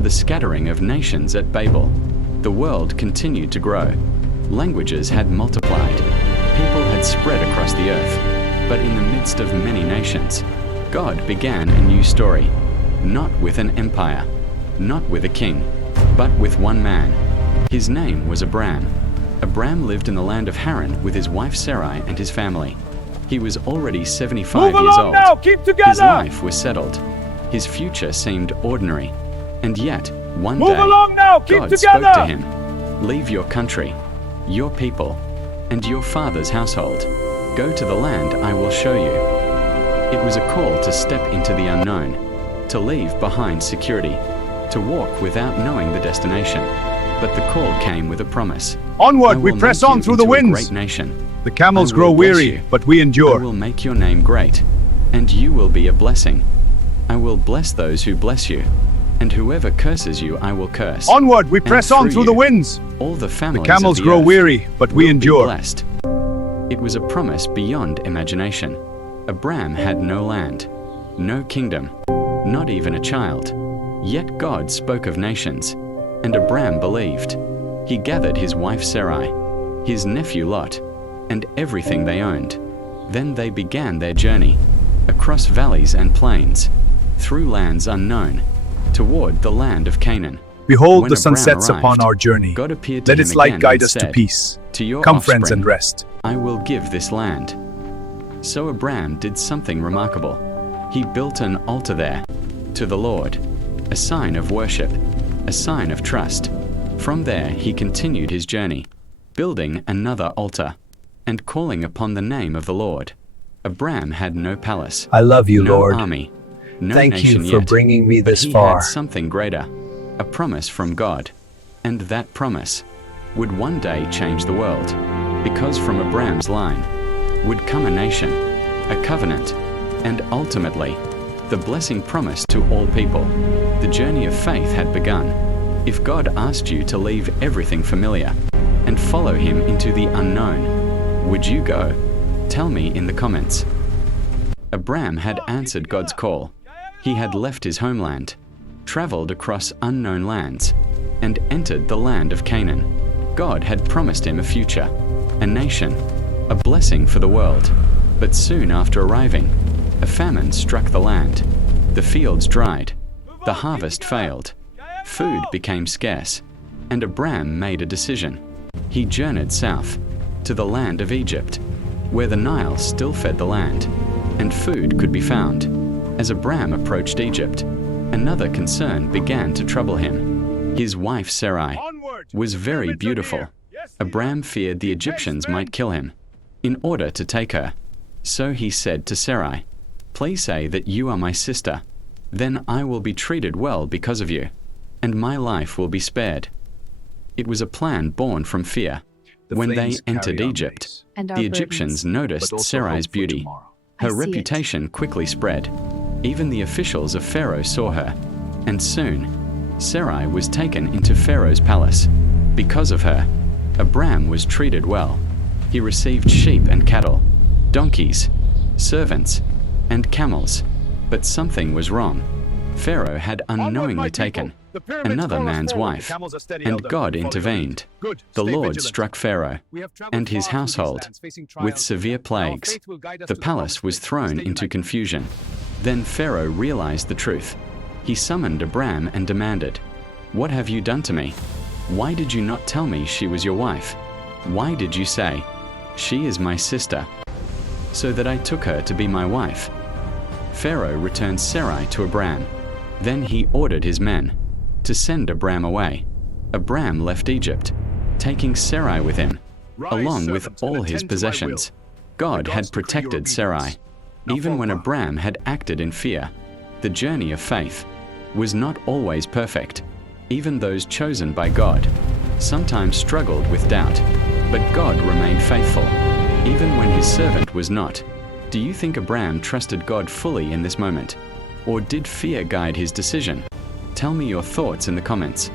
after the scattering of nations at Babel, the world continued to grow. Languages had multiplied. People had spread across the earth. But in the midst of many nations, God began a new story, not with an empire, not with a king, but with one man. His name was Abram. Abram lived in the land of Haran with his wife Sarai and his family. He was already 75 years old. Now, keep together. His life was settled. His future seemed ordinary. And yet, one day, God spoke to him. Leave your country, your people, and your father's household. Go to the land I will show you. It was a call to step into the unknown, to leave behind security, to walk without knowing the destination. But the call came with a promise. Onward, we press on through the winds. Great nation. The camels grow weary, but we endure. I will make your name great, and you will be a blessing. I will bless those who bless you, and whoever curses you I will curse. Onward, we press on through the winds. All the families The camels of the grow earth weary, but we will endure. Be blessed. It was a promise beyond imagination. Abram had no land, no kingdom, not even a child. Yet God spoke of nations, and Abram believed. He gathered his wife Sarai, his nephew Lot, and everything they owned. Then they began their journey, across valleys and plains, through lands unknown, toward the land of Canaan. Behold, When the sun Abram sets arrived, upon our journey. God appeared to Let him its light again guide and us to said, peace. To your Come, friends, offspring, and rest. I will give this land. So Abram did something remarkable. He built an altar there, to the Lord, a sign of worship, a sign of trust. From there he continued his journey, building another altar, and calling upon the name of the Lord. Abram had no palace, I love you, no Lord. army, no Thank nation you for yet, bringing me but this he far. had something greater, a promise from God. And that promise would one day change the world, because from Abram's line would come a nation, a covenant, and ultimately, the blessing promised to all people. The journey of faith had begun. If God asked you to leave everything familiar and follow him into the unknown, would you go? Tell me in the comments. Abram had answered God's call. He had left his homeland, traveled across unknown lands, and entered the land of Canaan. God had promised him a future, a nation, a blessing for the world. But soon after arriving, a famine struck the land. The fields dried, the harvest failed, food became scarce, and Abram made a decision. He journeyed south, to the land of Egypt, where the Nile still fed the land, and food could be found. As Abram approached Egypt, another concern began to trouble him. His wife Sarai was very beautiful. Abram feared the Egyptians might kill him in order to take her. So he said to Sarai, "Please say that you are my sister. Then I will be treated well because of you, and my life will be spared." It was a plan born from fear. When they entered Egypt, the Egyptians noticed Sarai's beauty. Her reputation quickly spread. Even the officials of Pharaoh saw her, and soon, Sarai was taken into Pharaoh's palace. Because of her, Abram was treated well. He received sheep and cattle, donkeys, servants, and camels. But something was wrong. Pharaoh had unknowingly taken another man's wife, and God intervened. The Lord struck Pharaoh and his household with severe plagues. The palace was thrown into confusion. Then Pharaoh realized the truth. He summoned Abram and demanded, "What have you done to me? Why did you not tell me she was your wife? Why did you say, 'She is my sister,' so that I took her to be my wife?" Pharaoh returned Sarai to Abram. Then he ordered his men to send Abram away. Abram left Egypt, taking Sarai with him, along with all his possessions. God had protected Sarai. Even when Abram had acted in fear, the journey of faith was not always perfect. Even those chosen by God sometimes struggled with doubt, but God remained faithful, even when his servant was not. Do you think Abram trusted God fully in this moment? Or did fear guide his decision? Tell me your thoughts in the comments.